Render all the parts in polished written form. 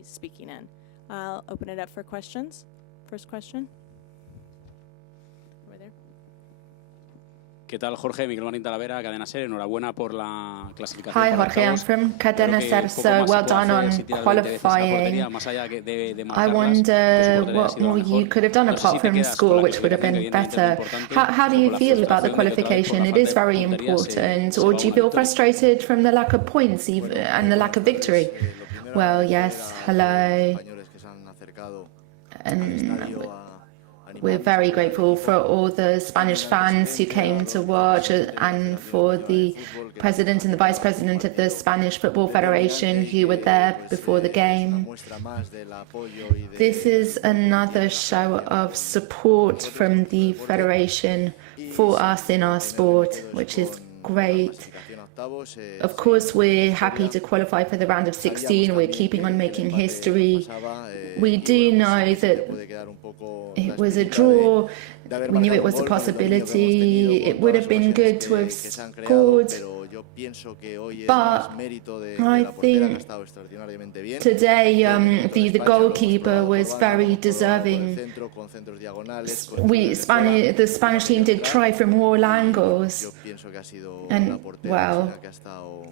be speaking in. I'll open it up for questions. First question. Over there. ¿Qué tal, Jorge? Miguel Marín Talavera, Cadena SER. Enhorabuena por la clasificación. Hi, Jorge. I'm from Cadena SER, so well done on qualifying. I wonder what more you could have done apart from score, which would have been better. How do you feel about the qualification? It is very important. Or do you feel frustrated from the lack of points and the lack of victory? Well, yes. Hello. And we're very grateful for all the Spanish fans who came to watch and for the president and the vice president of the Spanish Football Federation who were there before the game. This is another show of support from the Federation for us in our sport, which is great. Of course, we're happy to qualify for the round of 16. We're keeping on making history. We do know that it was a draw. We knew it was a possibility. It would have been good to have scored. But I think today the goalkeeper was very deserving. The Spanish team did try from all angles. And, well,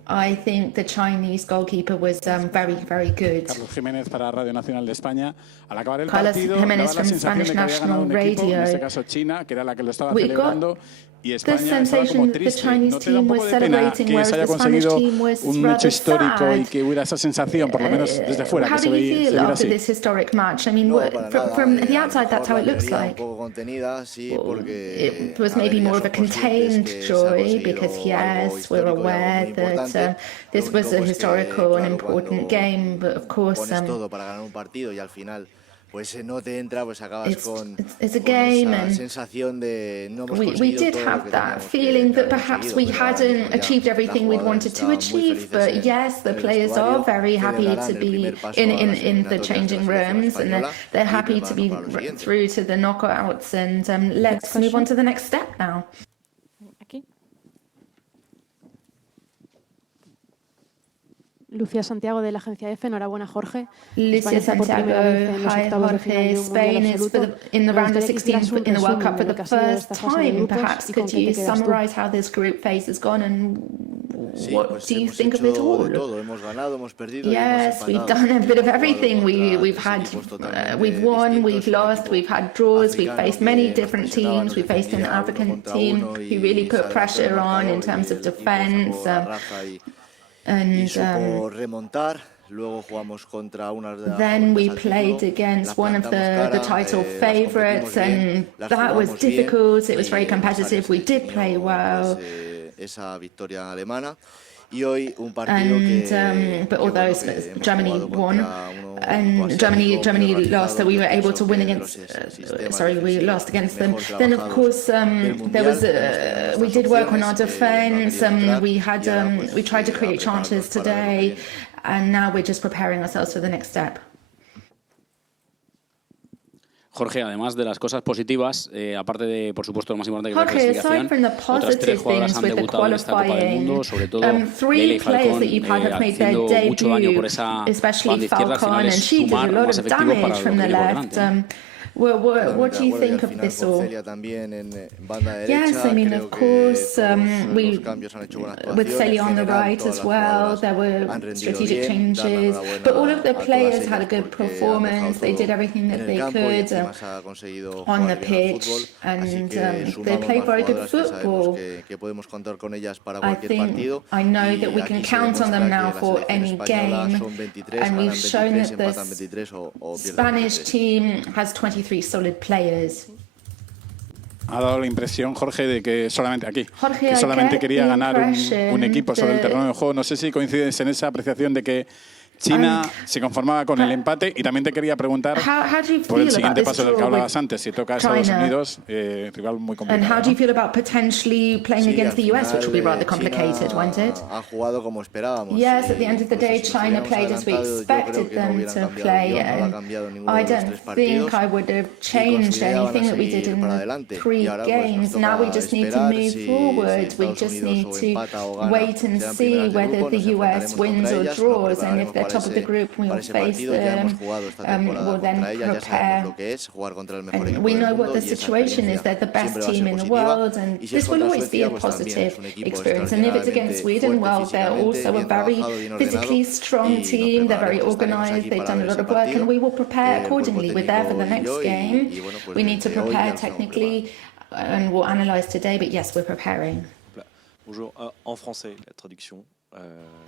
I think the Chinese goalkeeper was very, very good. Carlos Jiménez para Radio Nacional de España. Al acabar el Carlos partido, Jiménez daba la from sensación Spanish de que había ganado National un equipo, en Radio. este caso China, que era la que lo estaba We celebrando. Y the España estaba sensation como that the triste. Chinese ¿No te da un team was poco de pena celebrating, que whereas se haya the Spanish conseguido team was un rather hecho histórico y sad? que hubiera esa sensación, por lo menos desde fuera, How que se do you veía feel after así? this historic match? I mean, from the outside, that's how it looks like. It was maybe more of a contained joy because, yes, we're aware that this was a historical and important game, but of course, it's a game, and we did have that feeling that perhaps we hadn't achieved everything we'd wanted to achieve. But yes, the players are very happy to be in the changing rooms, and they're happy to be through to the knockouts. And let's move on to the next step now. Lucía Santiago de la agencia EFE. Enhorabuena, Jorge. Lucia Santiago, hi Jorge. Spain is in the round of 16 in the World Cup for the first time. Perhaps could you summarize how this group phase has gone and what do you think of it all? Yes, we've done a bit of everything. We've won, we've lost, we've had draws, we've faced many different teams. We faced an African team who really put pressure on in terms of defense. And then we played against one of the title favorites, and that was difficult. It was very competitive. We did play well. But although Germany won and Germany lost, so we were able to win against. We lost against them. Then of course we did work on our defence. We tried to create chances today, and now we're just preparing ourselves for the next step. Jorge, además de las cosas positivas, aparte de, por supuesto, lo más importante que es la Jorge, aside clasificación, from the otras tres positive jugadoras things han with the debutado en esta Copa del qualifying, Mundo, sobre todo Leila three y players Falcón, that you've had have made their haciendo mucho daño por debut, esa banda especially izquierda. Al Falcon, final and es she did a sumar lot más of efectivo para damage lo from que the viene por left. delante. What do you think of this all? Yes, I mean, of course, with Celia on the right as well, there were strategic changes, but all of the players had a good performance. They did everything that they could on the pitch, and they played very good football. I know that we can count on them now for any game, and we've shown that the Spanish team has 23 solid players. Ha dado la impresión, Jorge, de que solamente Jorge, que solamente quería ganar un equipo sobre el terreno de juego. No sé si coincides en esa apreciación de que China se conformaba con el empate, y también te quería preguntar por el siguiente paso del que hablabas antes, si toca a Estados Unidos, rival muy complicado. And how do you feel about potentially playing against the US, which will be rather complicated, won't it? Yes, at the end of the day, China played as we expected them to play, and I don't think I would have changed anything that we did in the pre-games. Now we just need to move forward. We just need to wait and see whether the US wins or draws, and if they're top of the group. We will face them. We'll then prepare. And we know what the situation is. They're the best team in the world, and this will always be a positive experience. And if it's against Sweden, well, they're also a very physically strong team. They're very organized. They've done a lot of work, and we will prepare accordingly. We're there for the next game. We need to prepare technically, and we'll analyze today. But yes, we're preparing. Bonjour, en français, la traduction.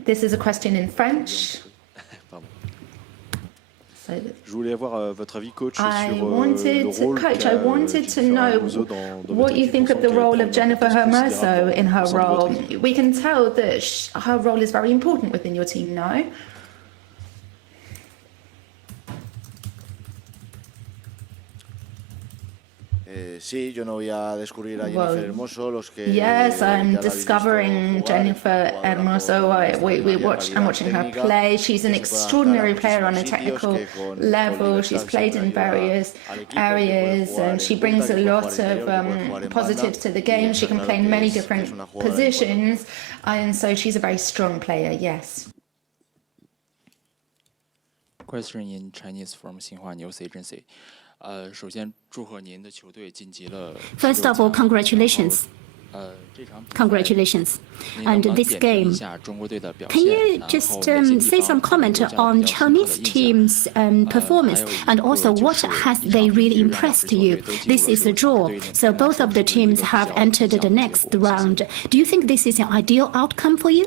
This is a question in French. Je voulais avoir votre avis, coach, I sur wanted le rôle to know what you think of the role of Jennifer Hermoso in her role. We can tell that her role is very important within your team now. Sí, yo no voy a descubrir a Jennifer Hermoso. Yes, I'm discovering Jennifer Hermoso. I'm watching her play. She's an extraordinary player on a technical level. She's played in various areas, and she brings a lot of positives to the game. She can play in many different positions, and so she's a very strong player, yes. Question in Chinese from Xinhua News Agency. First of all, congratulations. Congratulations. And this game, can you just say some comment on Chinese team's performance, and also what has they really impressed you? This is a draw, so both of the teams have entered the next round. Do you think this is an ideal outcome for you?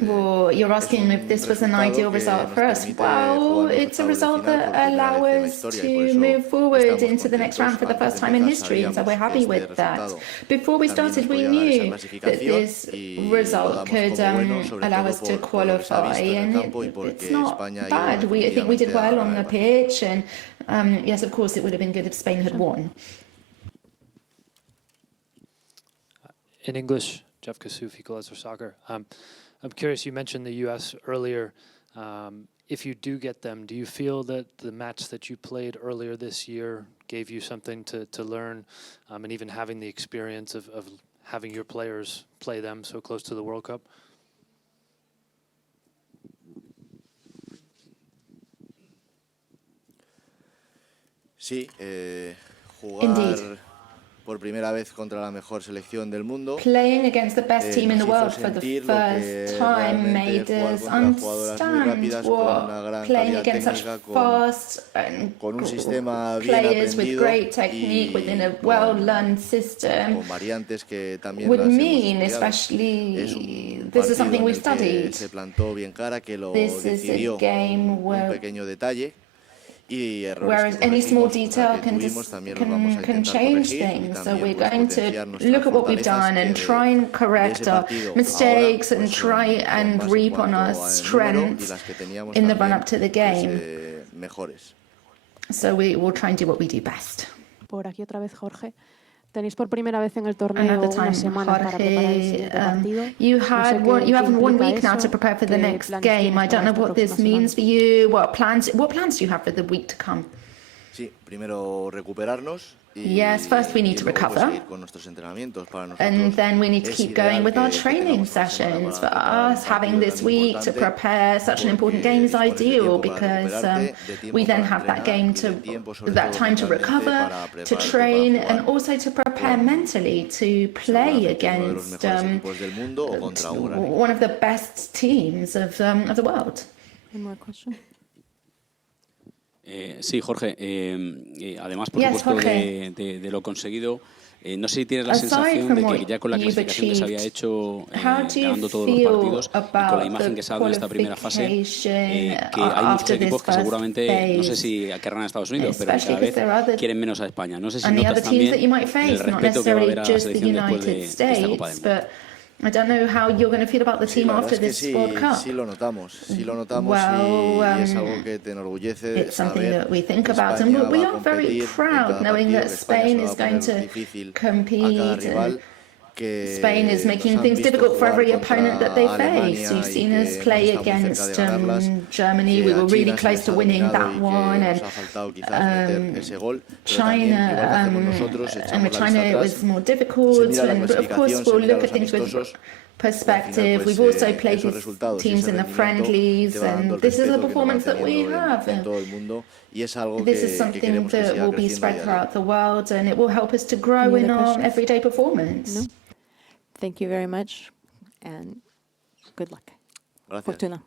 Well, you're asking if this was an ideal result for us. Well, it's a result that allows us to move forward into the next round for the first time in history, and so we're happy with that. Before we started, we knew that this result could allow us to qualify, and it's not bad. I think we did well on the pitch, and yes, of course, it would have been good if Spain had won. In English, Jeff Kasuf, Equalizer Soccer. I'm curious, you mentioned the U.S. earlier. If you do get them, do you feel that the match that you played earlier this year gave you something to learn, and even having the experience of having your players play them so close to the World Cup? Sí, Indeed. Por primera vez contra la mejor selección del mundo. Playing against the best team in the world for the first time made us understand what playing against such fast and players with great technique within a well-learned system would mean, especially, this is something we've studied. This is a game where whereas any small detail can change things. So we're going to look at what we've done and try and correct our mistakes and try and reap on our strengths in the run-up to the game. So we will try and do what we do best. Por aquí otra vez, Jorge. Tenéis por primera vez en el torneo una semana para preparar el siguiente partido. You have 1 week now to prepare for the next game. I don't know what this means for you. What plans do you have for the week to come? Sí, primero recuperarnos. Yes, first we need to recover, and then we need to keep going with our training sessions. For us, having this week to prepare such an important game is ideal, because we then have that time to recover, to train, and also to prepare mentally to play against one of the best teams of the world. One more question. Sí, Jorge. Además, por supuesto, de lo conseguido, no sé si tienes la sensación de que ya con la clasificación que se había hecho, ganando todos los partidos, y con la imagen que se ha dado en esta primera fase, que hay muchos equipos que seguramente, no sé si querrán a Estados Unidos, pero cada vez quieren menos a España. No sé si notas también el respeto que va a haber a la selección después de esta Copa del Mundo. I don't know how you're going to feel about the team after this World Cup. Sí lo notamos, well, y es algo que te enorgullece. It's something that we think about, and we are very proud knowing that Spain is going to compete Spain is making things difficult for every opponent that they face. You've seen us play against Germany. We were really close to winning that one. And China, and with China it was more difficult. But of course, we'll look at things with perspective. We've also played with teams in the friendlies, and this is a performance that we have. And this is something that will be spread throughout the world, and it will help us to grow in our everyday performance. No. Thank you very much, and good luck. Gracias. Fortuna.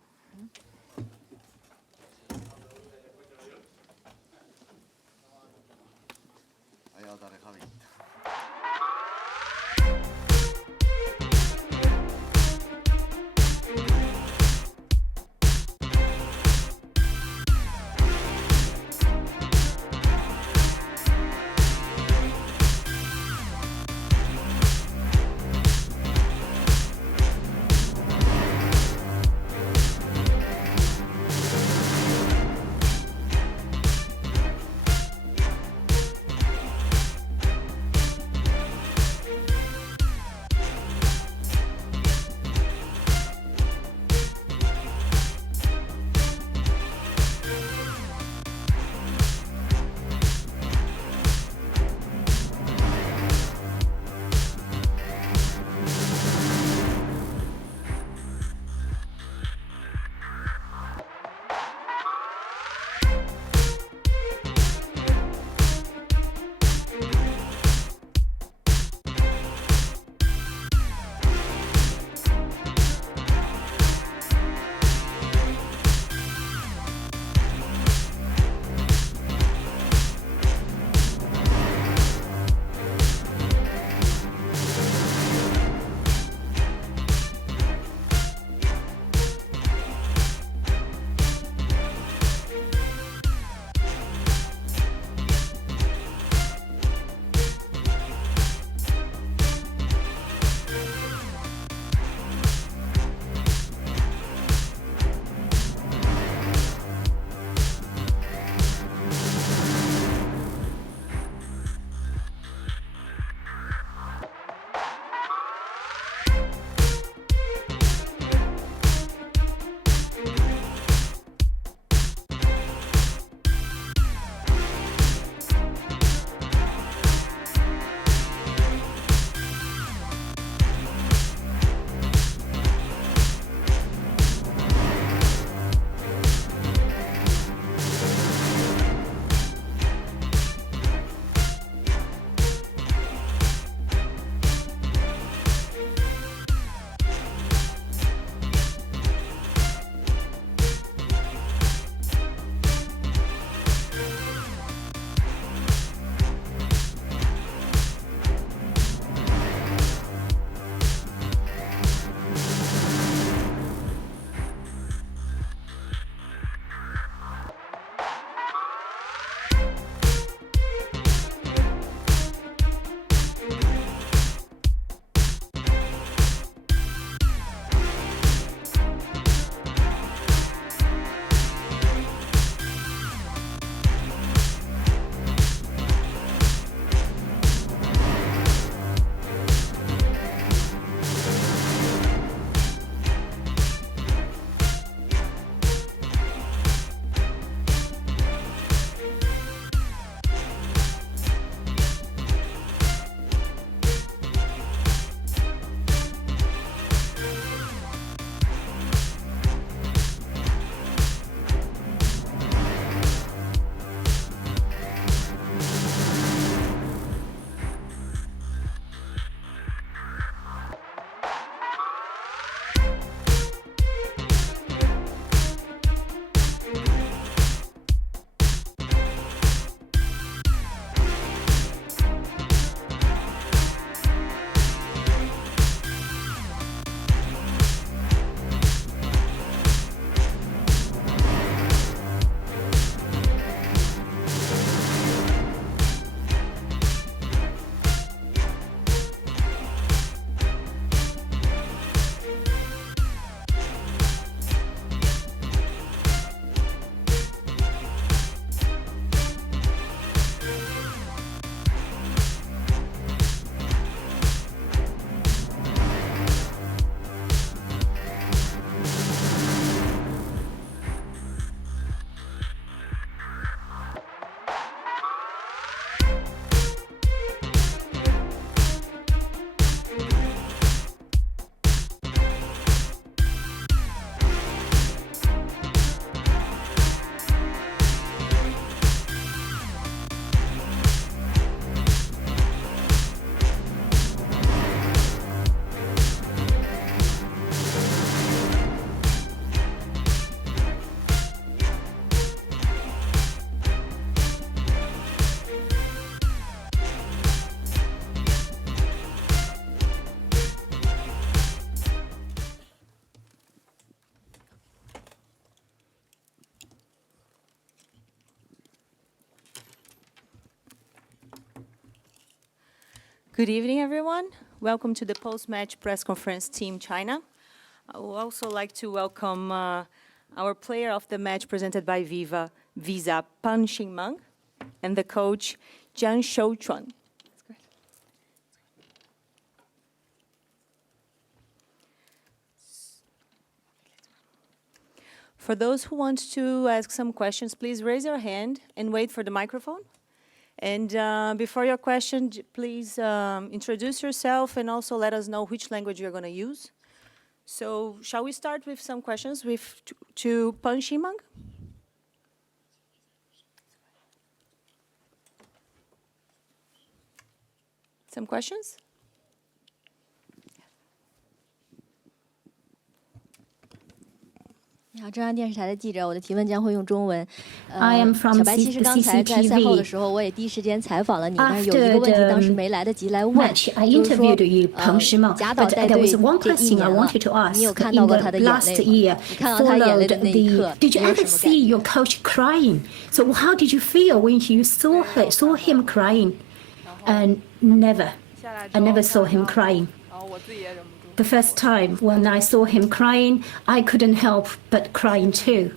Good evening, everyone. Welcome to the post-match press conference, Team China. I would also like to welcome our player of the match presented by Visa Pan Xingmeng and the coach Jiang Shouchuan. For those who want to ask some questions, please raise your hand and wait for the microphone. And before your question, please introduce yourself and also let us know which language you're going to use. So shall we start with some questions to Pan Xingmeng? Some questions? 你好，中央电视台的记者，我的提问将会用中文。I am from 小白，其实刚才在赛后的时候，我也第一时间采访了你，但是有一个问题当时没来得及来问，就是说贾导带队这一年了，你有看到过他的眼泪吗？你看到他眼泪的那一刻， Did you ever see your coach crying? So how did you feel when you saw him crying? And never, I never saw him crying. The first time when I saw him crying, I couldn't help but crying too.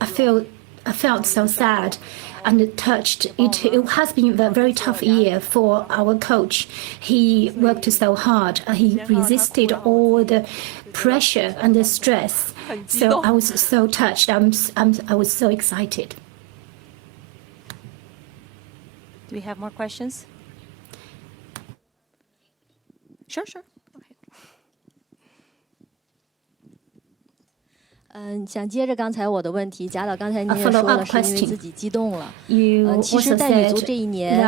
I felt so sad and touched. It has been a very tough year for our coach. He worked so hard. He resisted all the pressure and the stress. So I was so touched. I was so excited. Do we have more questions? Sure. 想接着刚才我的问题，贾导刚才您也说了，是因为自己激动了。其实带女足这一年，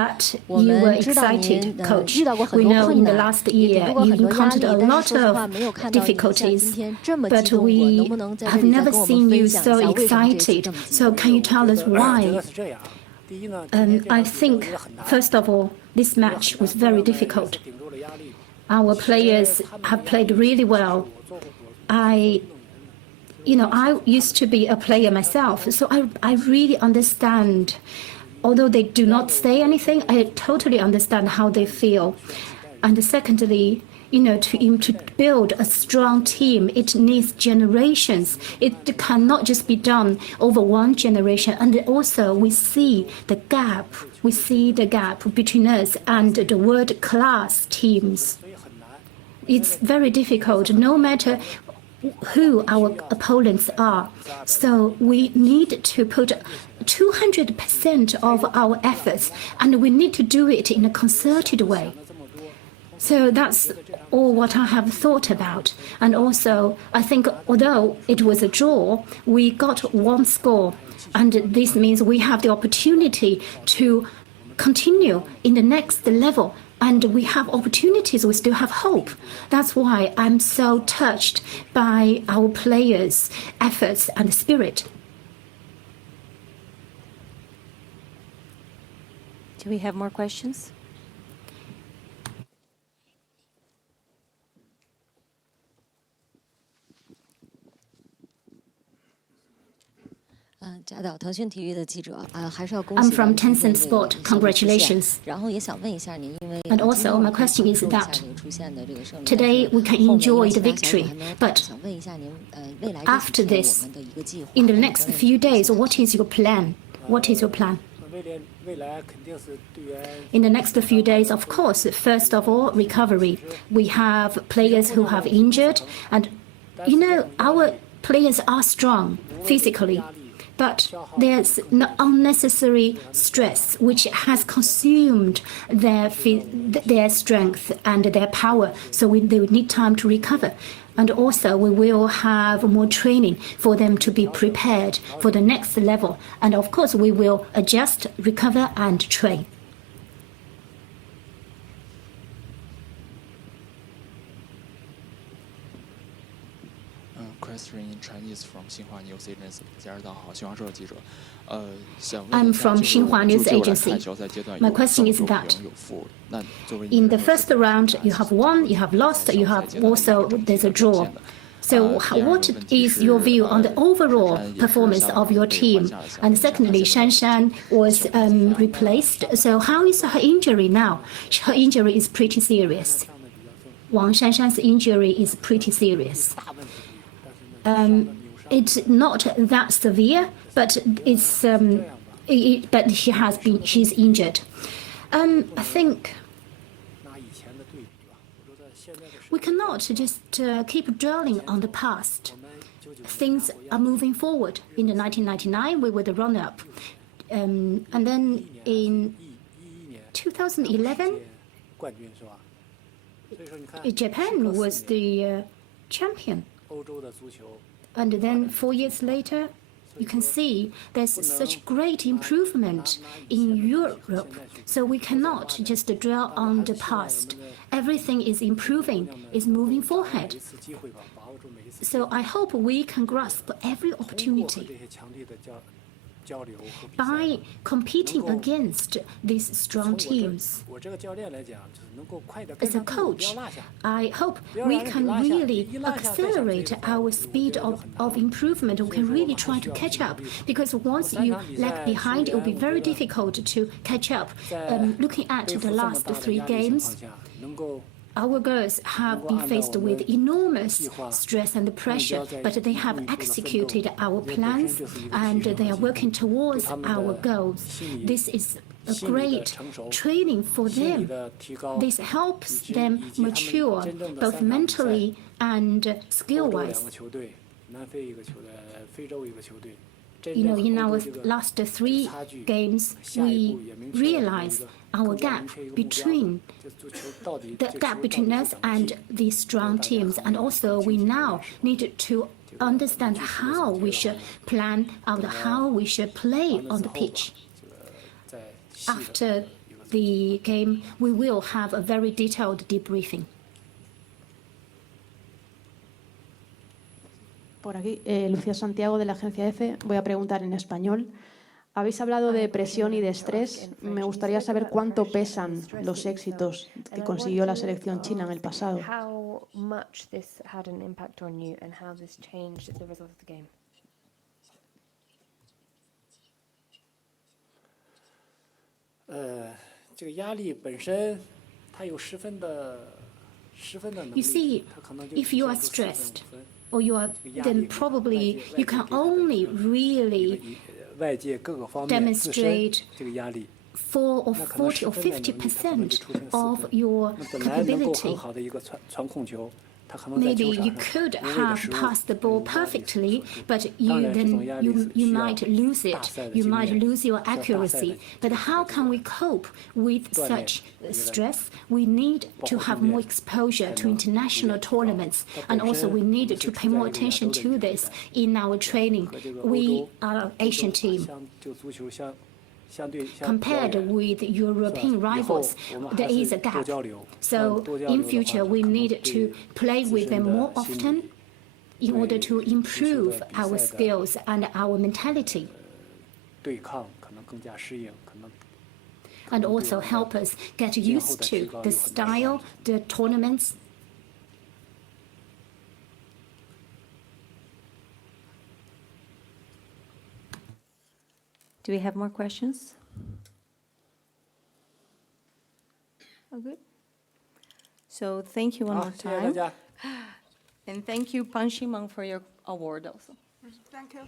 我们知道您遇到过很多困难，也顶过很多压力，但是说实话没有看到你像今天这么激动过，能不能在这里再跟我们分享一下为什么这次这么激动？ So can you tell us why? I think, first of all, this match was very difficult. Our players have played really well. I used to be a player myself, so I really understand. Although they do not say anything, I totally understand how they feel. And secondly, to build a strong team, it needs generations. It cannot just be done over one generation. And also, we see the gap. We see the gap between us and the world-class teams. It's very difficult, no matter who our opponents are. So we need to put 200% of our efforts, and we need to do it in a concerted way. So that's all what I have thought about. And also, I think although it was a draw, we got one score. And this means we have the opportunity to continue in the next level. And we have opportunities, we still have hope. That's why I'm so touched by our players' efforts and spirit. Do we have more questions? I'm from Tencent Sport. Congratulations. And also, my question is that today we can enjoy the victory, but after this, in the next few days, what is your plan? What is your plan? In the next few days, of course, first of all, recovery. We have players who have injured, and our players are strong physically. But there's unnecessary stress which has consumed their strength and their power. So they will need time to recover. And also we will have more training for them to be prepared for the next level. And of course we will adjust, recover and train. Question in Chinese from Xinhua News Agency. 加拿大好，新华社记者。I'm from Xinhua News Agency. My question is that in the first round, you have won, you have lost, you have also there's a draw. So what is your view on the overall performance of your team? And secondly, Shanshan was replaced. So how is her injury now? Her injury is pretty serious. Wang Shanshan's injury is pretty serious. It's not that severe, but it's but she's injured. I think we cannot just keep dwelling on the past. Things are moving forward. In the 1999, we were the runner-up. And then in 2011, Japan was the champion. And then 4 years later, you can see there's such great improvement in Europe. So we cannot just dwell on the past. Everything is improving, is moving forward. So I hope we can grasp every opportunity. By competing against these strong teams. As a coach, I hope we can really accelerate our speed of improvement. We can really try to catch up, because once you lag behind, it will be very difficult to catch up. Looking at the last 3 games, our girls have been faced with enormous stress and pressure, but they have executed our plans and they are working towards our goals. This is a great training for them. This helps them mature both mentally and skill-wise. In our last 3 games, we realized our gap between us and the strong teams, and also we now need to understand how we should plan out how we should play on the pitch. After the game, we will have a very detailed debriefing. Por aquí, Lucía Santiago, de la agencia EFE. Voy a preguntar en español. Habéis hablado de presión y de estrés. Me gustaría saber cuánto pesan los éxitos que consiguió la selección china en el pasado. You see, if you are stressed, or then probably you can only really demonstrate 40 or 50% of your capability. Maybe you could have passed the ball perfectly, but you might lose it. You might lose your accuracy. But how can we cope with such stress? We need to have more exposure to international tournaments, and also we need to pay more attention to this in our training. We are an Asian team. Compared with European rivals, there is a gap. So in future, we need to play with them more often in order to improve our skills and our mentality. And also help us get used to the style, the tournaments. Do we have more questions? Oh, good. So thank you one more time. And thank you, Pan Shimeng, for your award also. Thank you.